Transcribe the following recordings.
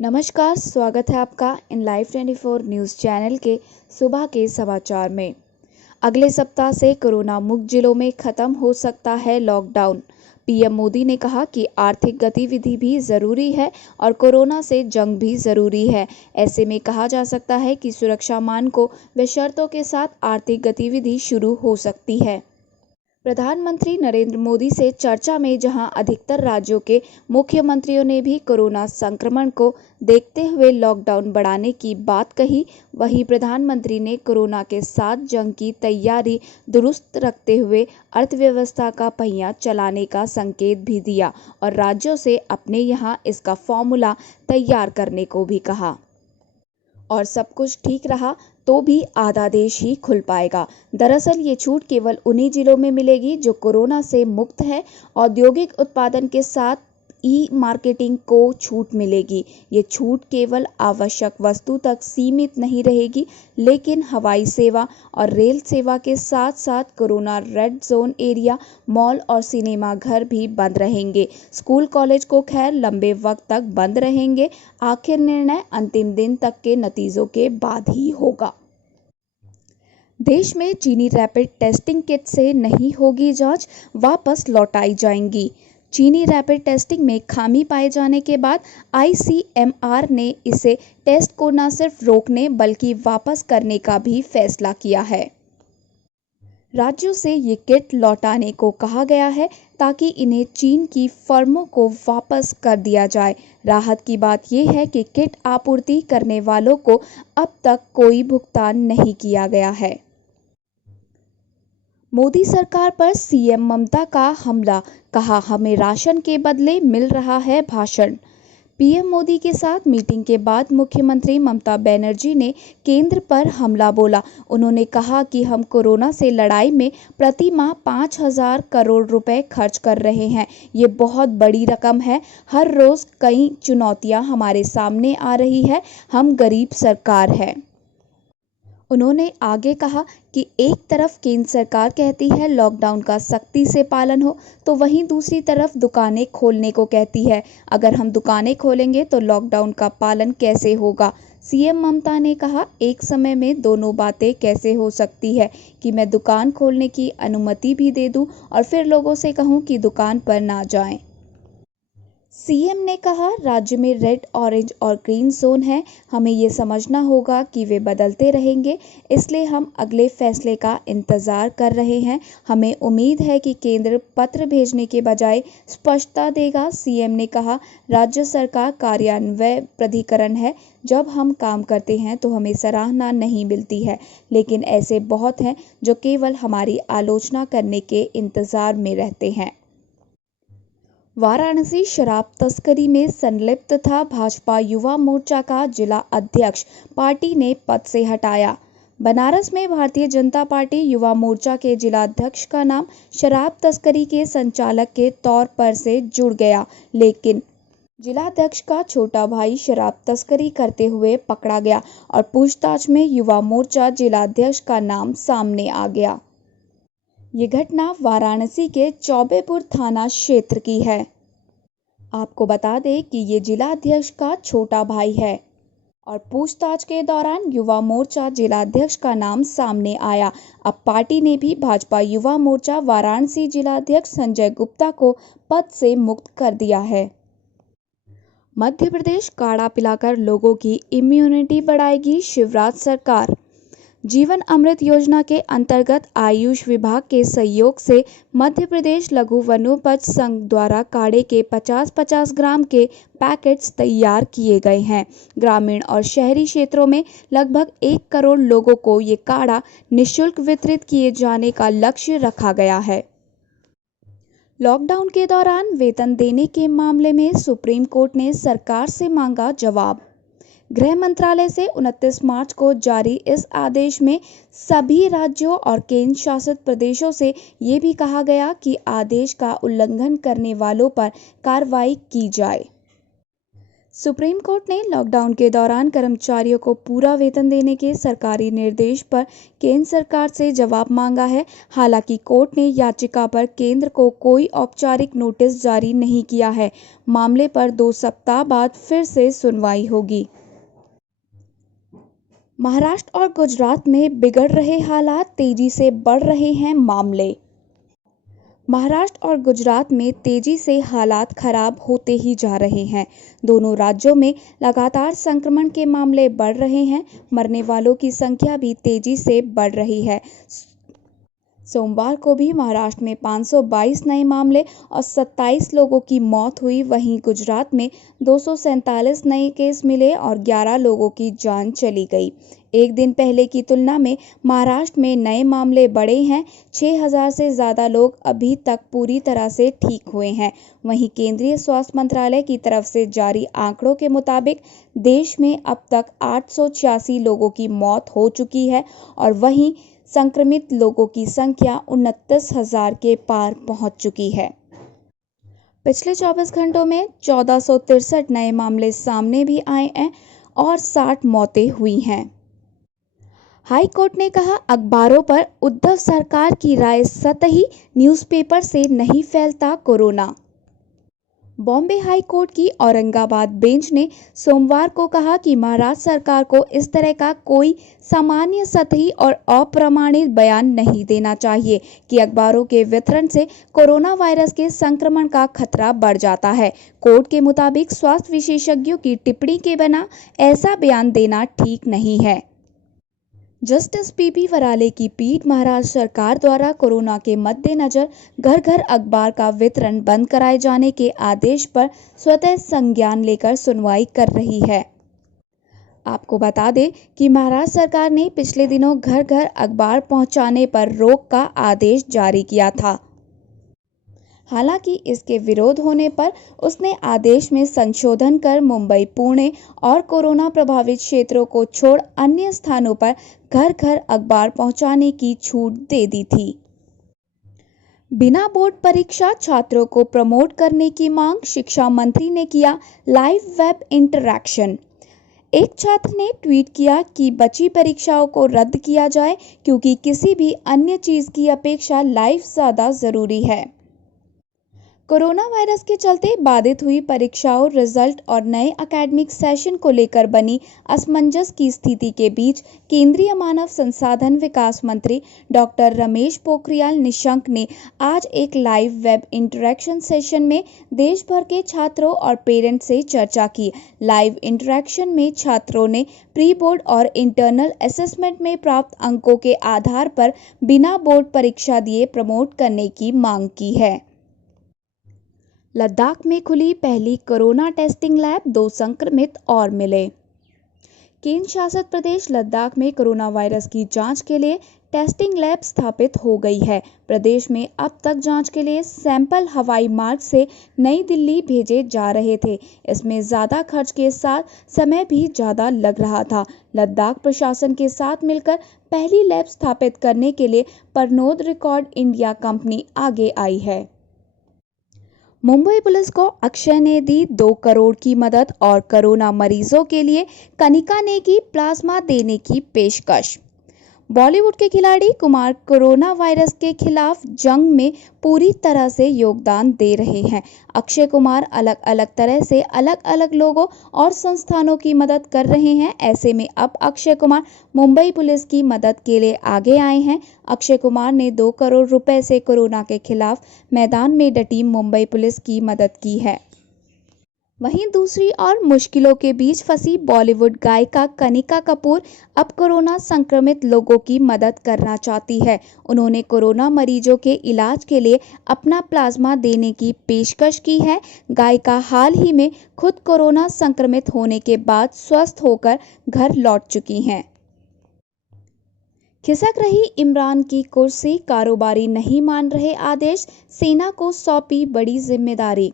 नमस्कार, स्वागत है आपका इन लाइव 24 न्यूज़ चैनल के सुबह के समाचार में। अगले सप्ताह से कोरोना मुक्त जिलों में खत्म हो सकता है लॉकडाउन। पीएम मोदी ने कहा कि आर्थिक गतिविधि भी जरूरी है और कोरोना से जंग भी जरूरी है। ऐसे में कहा जा सकता है कि सुरक्षा मानकों व शर्तों के साथ आर्थिक गतिविधि शुरू हो सकती है। प्रधानमंत्री नरेंद्र मोदी से चर्चा में जहां अधिकतर राज्यों के मुख्यमंत्रियों ने भी कोरोना संक्रमण को देखते हुए लॉकडाउन बढ़ाने की बात कही, वहीं प्रधानमंत्री ने कोरोना के साथ जंग की तैयारी दुरुस्त रखते हुए अर्थव्यवस्था का पहिया चलाने का संकेत भी दिया और राज्यों से अपने यहां इसका फॉर्मूला तैयार करने को भी कहा। और सब कुछ ठीक रहा तो भी आधा देश ही खुल पाएगा। दरअसल ये छूट केवल उन्हीं जिलों में मिलेगी जो कोरोना से मुक्त है। औद्योगिक उत्पादन के साथ ई मार्केटिंग को छूट मिलेगी। ये छूट केवल आवश्यक वस्तु तक सीमित नहीं रहेगी, लेकिन हवाई सेवा और रेल सेवा के साथ साथ corona red zone area, mall और सिनेमा घर भी बंद रहेंगे। स्कूल कॉलेज को खैर लंबे वक्त तक बंद रहेंगे। आखिर निर्णय अंतिम दिन तक के नतीजों के बाद ही होगा। देश में चीनी रैपिड टेस्टिंग किट से नहीं होगी जांच, वापस लौटाई जाएंगी। चीनी रैपिड टेस्टिंग में खामी पाए जाने के बाद आईसीएमआर ने इसे टेस्ट को न सिर्फ रोकने बल्कि वापस करने का भी फैसला किया है। राज्यों से ये किट लौटाने को कहा गया है ताकि इन्हें चीन की फर्मों को वापस कर दिया जाए। राहत की बात यह है कि किट आपूर्ति करने वालों को अब तक कोई भुगतान नहीं किया गया है। मोदी सरकार पर सीएम ममता का हमला, कहा हमें राशन के बदले मिल रहा है भाषण। पीएम मोदी के साथ मीटिंग के बाद मुख्यमंत्री ममता बनर्जी ने केंद्र पर हमला बोला। उन्होंने कहा कि हम कोरोना से लड़ाई में प्रति माह 5,000 करोड़ रुपए खर्च कर रहे हैं। ये बहुत बड़ी रकम है। हर रोज कई चुनौतियां हमारे सामने आ रही है। हम गरीब सरकार है। उन्होंने आगे कहा कि एक तरफ केंद्र सरकार कहती है लॉकडाउन का सख्ती से पालन हो, तो वहीं दूसरी तरफ दुकानें खोलने को कहती है। अगर हम दुकानें खोलेंगे तो लॉकडाउन का पालन कैसे होगा? सीएम ममता ने कहा, एक समय में दोनों बातें कैसे हो सकती है कि मैं दुकान खोलने की अनुमति भी दे दूं और फिर लोगों से कहूं कि दुकान पर ना जाएं। सीएम ने कहा, राज्य में रेड, ऑरेंज और ग्रीन जोन है। हमें ये समझना होगा कि वे बदलते रहेंगे, इसलिए हम अगले फैसले का इंतजार कर रहे हैं। हमें उम्मीद है कि केंद्र पत्र भेजने के बजाय स्पष्टता देगा। सीएम ने कहा, राज्य सरकार कार्यान्वयन प्राधिकरण है। जब हम काम करते हैं तो हमें सराहना नहीं मिलती है, लेकिन ऐसे बहुत हैं जो केवल हमारी आलोचना करने के इंतजार में रहते हैं। वाराणसी शराब तस्करी में संलिप्त था भाजपा युवा मोर्चा का जिला अध्यक्ष, पार्टी ने पद से हटाया। बनारस में भारतीय जनता पार्टी युवा मोर्चा के जिला अध्यक्ष का नाम शराब तस्करी के संचालक के तौर पर से जुड़ गया, लेकिन जिलाध्यक्ष का छोटा भाई शराब तस्करी करते हुए पकड़ा गया और पूछताछ में युवा मोर्चा जिलाध्यक्ष का नाम सामने आ गया। ये घटना वाराणसी के चौबेपुर थाना क्षेत्र की है। आपको बता दें कि ये जिलाध्यक्ष का छोटा भाई है और पूछताछ के दौरान युवा मोर्चा जिलाध्यक्ष का नाम सामने आया। अब पार्टी ने भी भाजपा युवा मोर्चा वाराणसी जिलाध्यक्ष संजय गुप्ता को पद से मुक्त कर दिया है। मध्य प्रदेश काढ़ा पिलाकर लोगों की इम्यूनिटी बढ़ाएगी शिवराज सरकार। जीवन अमृत योजना के अंतर्गत आयुष विभाग के सहयोग से मध्य प्रदेश लघु वनोपज संघ द्वारा काढ़े के 50-50 ग्राम के पैकेट्स तैयार किए गए हैं। ग्रामीण और शहरी क्षेत्रों में लगभग 1 करोड़ लोगों को ये काढ़ा निःशुल्क वितरित किए जाने का लक्ष्य रखा गया है। लॉकडाउन के दौरान वेतन देने के मामले में सुप्रीम कोर्ट ने सरकार से मांगा जवाब। गृह मंत्रालय से 29 मार्च को जारी इस आदेश में सभी राज्यों और केंद्र शासित प्रदेशों से ये भी कहा गया कि आदेश का उल्लंघन करने वालों पर कार्रवाई की जाए। सुप्रीम कोर्ट ने लॉकडाउन के दौरान कर्मचारियों को पूरा वेतन देने के सरकारी निर्देश पर केंद्र सरकार से जवाब मांगा है। हालांकि कोर्ट ने याचिका पर केंद्र को कोई औपचारिक नोटिस जारी नहीं किया है। मामले पर 2 सप्ताह बाद फिर से सुनवाई होगी। महाराष्ट्र और गुजरात में बिगड़ रहे हालात, तेजी से बढ़ रहे हैं मामले। महाराष्ट्र और गुजरात में तेजी से हालात खराब होते ही जा रहे हैं। दोनों राज्यों में लगातार संक्रमण के मामले बढ़ रहे हैं। मरने वालों की संख्या भी तेजी से बढ़ रही है। सोमवार को भी महाराष्ट्र में 522 नए मामले और 27 लोगों की मौत हुई। वहीं गुजरात में 247 नए केस मिले और 11 लोगों की जान चली गई। एक दिन पहले की तुलना में महाराष्ट्र में नए मामले बढ़े हैं। 6000 से ज़्यादा लोग अभी तक पूरी तरह से ठीक हुए हैं। वहीं केंद्रीय स्वास्थ्य मंत्रालय की तरफ से जारी आंकड़ों के मुताबिक देश में अब तक 886 लोगों की मौत हो चुकी है और वहीं संक्रमित लोगों की संख्या 29,000 के पार पहुंच चुकी है। पिछले 24 घंटों में 1463 नए मामले सामने भी आए हैं और 60 मौतें हुई हैं। हाई कोर्ट ने कहा, अखबारों पर उद्धव सरकार की राय सतही, न्यूज़पेपर से नहीं फैलता कोरोना। बॉम्बे हाई कोर्ट की औरंगाबाद बेंच ने सोमवार को कहा कि महाराष्ट्र सरकार को इस तरह का कोई सामान्य, सतही और अप्रमाणित बयान नहीं देना चाहिए कि अखबारों के वितरण से कोरोना वायरस के संक्रमण का खतरा बढ़ जाता है। कोर्ट के मुताबिक स्वास्थ्य विशेषज्ञों की टिप्पणी के बिना ऐसा बयान देना ठीक नहीं है। जस्टिस पीपी वराले की पीठ महाराष्ट्र सरकार द्वारा कोरोना के मद्देनजर घर घर अखबार का वितरण बंद कराए जाने के आदेश पर स्वतः संज्ञान लेकर सुनवाई कर रही है। आपको बता दें कि महाराष्ट्र सरकार ने पिछले दिनों घर घर अखबार पहुंचाने पर रोक का आदेश जारी किया था। हालांकि इसके विरोध होने पर उसने आदेश में संशोधन कर मुंबई, पुणे और कोरोना प्रभावित क्षेत्रों को छोड़ अन्य स्थानों पर घर घर अखबार पहुंचाने की छूट दे दी थी। बिना बोर्ड परीक्षा छात्रों को प्रमोट करने की मांग, शिक्षा मंत्री ने किया लाइव वेब इंटरैक्शन। एक छात्र ने ट्वीट किया कि बची परीक्षाओं को रद्द किया जाए क्योंकि किसी भी अन्य चीज की अपेक्षा लाइव ज्यादा जरूरी है। कोरोना वायरस के चलते बाधित हुई परीक्षाओं, रिजल्ट और नए एकेडमिक सेशन को लेकर बनी असमंजस की स्थिति के बीच केंद्रीय मानव संसाधन विकास मंत्री डॉक्टर रमेश पोखरियाल निशंक ने आज एक लाइव वेब इंटरैक्शन सेशन में देश भर के छात्रों और पेरेंट्स से चर्चा की। लाइव इंटरैक्शन में छात्रों ने प्री बोर्ड और इंटरनल असेसमेंट में प्राप्त अंकों के आधार पर बिना बोर्ड परीक्षा दिए प्रमोट करने की मांग की है। लद्दाख में खुली पहली कोरोना टेस्टिंग लैब, 2 संक्रमित और मिले। केंद्र शासित प्रदेश लद्दाख में कोरोना वायरस की जांच के लिए टेस्टिंग लैब स्थापित हो गई है। प्रदेश में अब तक जांच के लिए सैंपल हवाई मार्ग से नई दिल्ली भेजे जा रहे थे। इसमें ज़्यादा खर्च के साथ समय भी ज़्यादा लग रहा था। लद्दाख प्रशासन के साथ मिलकर पहली लैब स्थापित करने के लिए परनोद रिकॉर्ड इंडिया कंपनी आगे आई है। मुंबई पुलिस को अक्षय ने दी 2 करोड़ की मदद और कोरोना मरीजों के लिए कनिका ने की प्लाज्मा देने की पेशकश। बॉलीवुड के खिलाड़ी कुमार कोरोना वायरस के खिलाफ जंग में पूरी तरह से योगदान दे रहे हैं। अक्षय कुमार अलग अलग तरह से अलग अलग लोगों और संस्थानों की मदद कर रहे हैं। ऐसे में अब अक्षय कुमार मुंबई पुलिस की मदद के लिए आगे आए हैं। अक्षय कुमार ने 2 करोड़ रुपए से कोरोना के खिलाफ मैदान में डटी मुंबई पुलिस की मदद की है। वहीं दूसरी ओर मुश्किलों के बीच फंसी बॉलीवुड गायिका कनिका कपूर अब कोरोना संक्रमित लोगों की मदद करना चाहती है। उन्होंने कोरोना मरीजों के इलाज के लिए अपना प्लाज्मा देने की पेशकश की है। गायिका हाल ही में खुद कोरोना संक्रमित होने के बाद स्वस्थ होकर घर लौट चुकी हैं। खिसक रही इमरान की कुर्सी, कारोबारी नहीं मान रहे आदेश, सेना को सौंपी बड़ी जिम्मेदारी।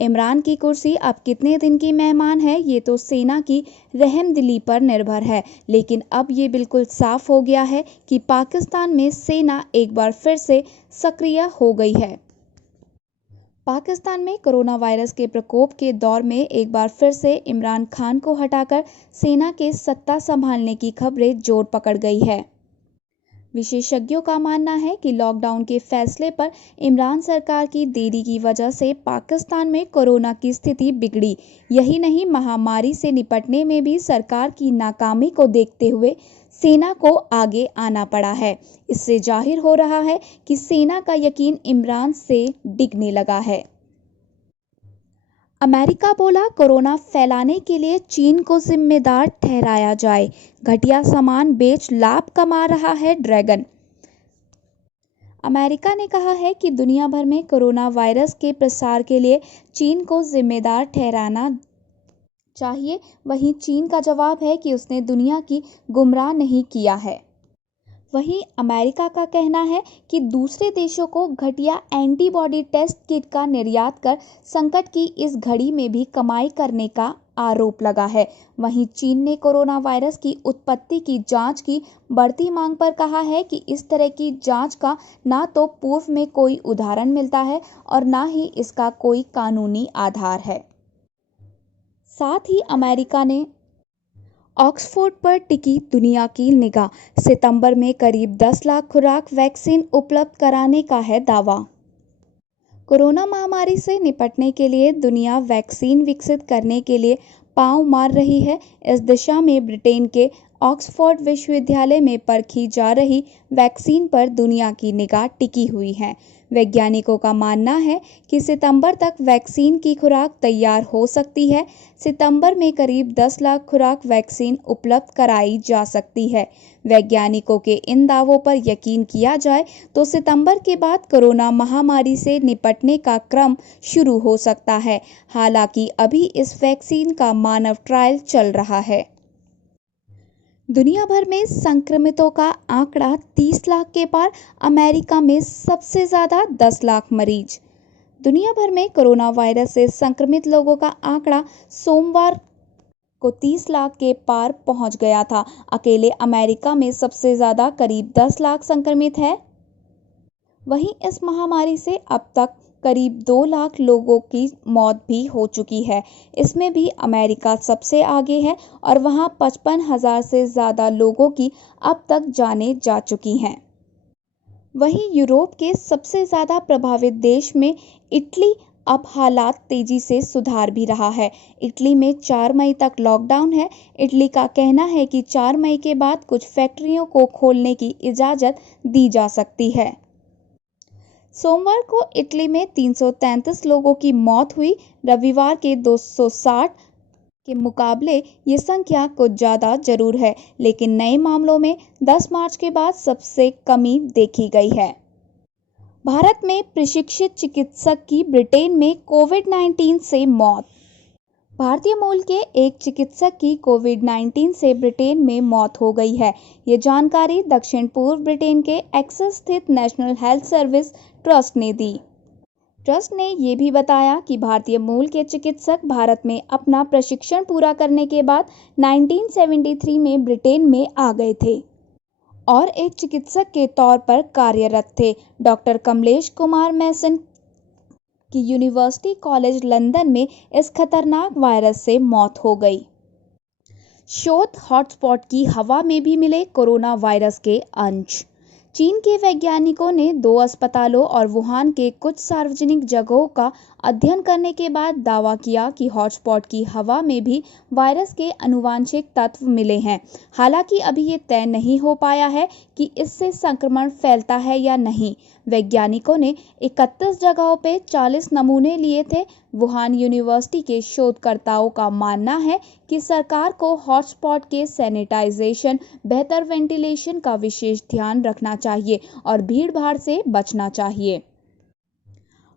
इमरान की कुर्सी अब कितने दिन की मेहमान है, ये तो सेना की रहमदिली पर निर्भर है। लेकिन अब ये बिल्कुल साफ हो गया है कि पाकिस्तान में सेना एक बार फिर से सक्रिय हो गई है। पाकिस्तान में कोरोना वायरस के प्रकोप के दौर में एक बार फिर से इमरान खान को हटाकर सेना के सत्ता संभालने की खबरें जोर पकड़ गई है। विशेषज्ञों का मानना है कि लॉकडाउन के फैसले पर इमरान सरकार की देरी की वजह से पाकिस्तान में कोरोना की स्थिति बिगड़ी। यही नहीं, महामारी से निपटने में भी सरकार की नाकामी को देखते हुए सेना को आगे आना पड़ा है। इससे जाहिर हो रहा है कि सेना का यकीन इमरान से डिगने लगा है। अमेरिका बोला, कोरोना फैलाने के लिए चीन को जिम्मेदार ठहराया जाए। घटिया सामान बेच लाभ कमा रहा है ड्रैगन। अमेरिका ने कहा है कि दुनिया भर में कोरोना वायरस के प्रसार के लिए चीन को जिम्मेदार ठहराना चाहिए। वहीं चीन का जवाब है कि उसने दुनिया की गुमराह नहीं किया है। वहीं अमेरिका का कहना है कि दूसरे देशों को घटिया एंटीबॉडी टेस्ट किट का निर्यात कर संकट की इस घड़ी में भी कमाई करने का आरोप लगा है। वहीं चीन ने कोरोना वायरस की उत्पत्ति की जांच की बढ़ती मांग पर कहा है कि इस तरह की जांच का ना तो पूर्व में कोई उदाहरण मिलता है और ना ही इसका कोई कानूनी आधार है। साथ ही अमेरिका ने ऑक्सफोर्ड पर टिकी दुनिया की निगाह। सितंबर में करीब 10 लाख खुराक वैक्सीन उपलब्ध कराने का है दावा। कोरोना महामारी से निपटने के लिए दुनिया वैक्सीन विकसित करने के लिए पांव मार रही है। इस दिशा में ब्रिटेन के ऑक्सफोर्ड विश्वविद्यालय में परखी जा रही वैक्सीन पर दुनिया की निगाह टिकी हुई है। वैज्ञानिकों का मानना है कि सितंबर तक वैक्सीन की खुराक तैयार हो सकती है। सितंबर में करीब 10 लाख खुराक वैक्सीन उपलब्ध कराई जा सकती है। वैज्ञानिकों के इन दावों पर यकीन किया जाए तो सितंबर के बाद कोरोना महामारी से निपटने का क्रम शुरू हो सकता है। हालांकि अभी इस वैक्सीन का मानव ट्रायल चल रहा है। दुनिया भर में संक्रमितों का आंकड़ा 30 लाख के पार। अमेरिका में सबसे ज़्यादा 10 लाख मरीज। दुनिया भर में कोरोना वायरस से संक्रमित लोगों का आंकड़ा सोमवार को 30 लाख के पार पहुंच गया था। अकेले अमेरिका में सबसे ज़्यादा करीब 10 लाख संक्रमित है। वहीं इस महामारी से अब तक करीब 2 लाख लोगों की मौत भी हो चुकी है। इसमें भी अमेरिका सबसे आगे है और वहां 55,000 से ज़्यादा लोगों की अब तक जानें जा चुकी हैं। वहीं यूरोप के सबसे ज़्यादा प्रभावित देश में इटली अब हालात तेजी से सुधार भी रहा है। इटली में 4 मई तक लॉकडाउन है। इटली का कहना है कि 4 मई के बाद कुछ फैक्ट्रियों को खोलने की इजाज़त दी जा सकती है। सोमवार को इटली में 333 लोगों की मौत हुई। रविवार के 260 के मुकाबले ये संख्या कुछ ज़्यादा जरूर है, लेकिन नए मामलों में 10 मार्च के बाद सबसे कमी देखी गई है। भारत में प्रशिक्षित चिकित्सक की ब्रिटेन में कोविड-19 से मौत। भारतीय मूल के एक चिकित्सक की कोविड-19 से ब्रिटेन में मौत हो गई है। ये जानकारी दक्षिण पूर्व ब्रिटेन के एक्सेस स्थित नेशनल हेल्थ सर्विस ट्रस्ट ने दी। ट्रस्ट ने ये भी बताया कि भारतीय मूल के चिकित्सक भारत में अपना प्रशिक्षण पूरा करने के बाद 1973 में ब्रिटेन में आ गए थे और एक चिकित्सक के तौर पर कार्यरत थे। डॉक्टर कमलेश कुमार मैसन की यूनिवर्सिटी कॉलेज लंदन में इस खतरनाक वायरस से मौत हो गई। शोध हॉटस्पॉट की हवा में भी मिले कोरोना वायरस के अंश। चीन के वैज्ञानिकों ने 2 अस्पतालों और वुहान के कुछ सार्वजनिक जगहों का अध्ययन करने के बाद दावा किया कि हॉटस्पॉट की हवा में भी वायरस के आनुवांशिक तत्व मिले हैं। हालांकि अभी ये तय नहीं हो पाया है कि इससे संक्रमण फैलता है या नहीं। वैज्ञानिकों ने 31 जगहों पर 40 नमूने लिए थे। वुहान यूनिवर्सिटी के शोधकर्ताओं का मानना है कि सरकार को हॉटस्पॉट के सैनिटाइजेशन, बेहतर वेंटिलेशन का विशेष ध्यान रखना चाहिए और भीड़-भाड़ से बचना चाहिए।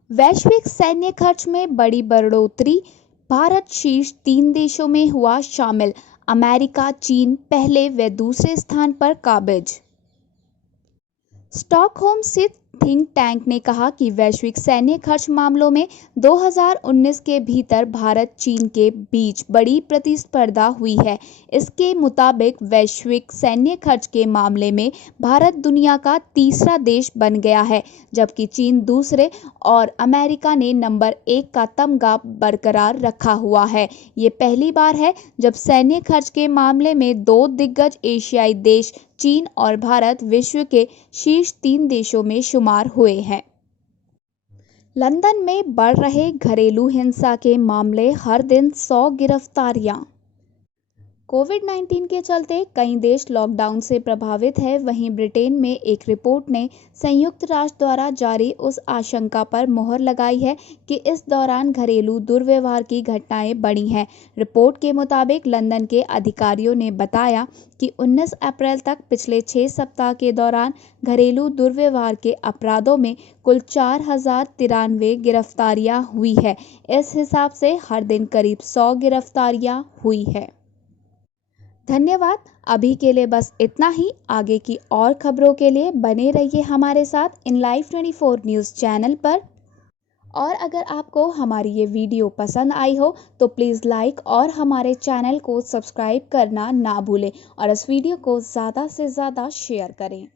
वैश्विक सैन्य खर्च में बड़ी बढ़ोतरी। भारत शीर्ष 3 देशों में हुआ शामिल। अमेरिका, चीन पहले व दूसरे स्थान पर काबिज। स्टॉकहोम स्थित थिंक टैंक ने कहा कि वैश्विक सैन्य खर्च मामलों में 2019 के भीतर भारत चीन के बीच बड़ी प्रतिस्पर्धा हुई है। इसके मुताबिक वैश्विक सैन्य खर्च के मामले में भारत दुनिया का तीसरा देश बन गया है, जबकि चीन दूसरे और अमेरिका ने नंबर 1 का तमगा बरकरार रखा हुआ है। ये पहली बार है जब सैन्य खर्च के मामले में दो दिग्गज एशियाई देश चीन और भारत विश्व के शीर्ष 3 देशों में शुमार हुए हैं। लंदन में बढ़ रहे घरेलू हिंसा के मामले, हर दिन 100 गिरफ्तारियां। कोविड-19 के चलते कई देश लॉकडाउन से प्रभावित है। वहीं ब्रिटेन में एक रिपोर्ट ने संयुक्त राष्ट्र द्वारा जारी उस आशंका पर मोहर लगाई है कि इस दौरान घरेलू दुर्व्यवहार की घटनाएं बढ़ी हैं। रिपोर्ट के मुताबिक लंदन के अधिकारियों ने बताया कि 19 अप्रैल तक पिछले 6 सप्ताह के दौरान घरेलू दुर्व्यवहार के अपराधों में कुल 4093 गिरफ्तारियां हुई है। इस हिसाब से हर दिन करीब 100 गिरफ्तारियां हुई है। धन्यवाद। अभी के लिए बस इतना ही। आगे की और खबरों के लिए बने रहिए हमारे साथ इन लाइव 24 न्यूज़ चैनल पर। और अगर आपको हमारी ये वीडियो पसंद आई हो तो प्लीज़ लाइक और हमारे चैनल को सब्सक्राइब करना ना भूलें और इस वीडियो को ज़्यादा से ज़्यादा शेयर करें।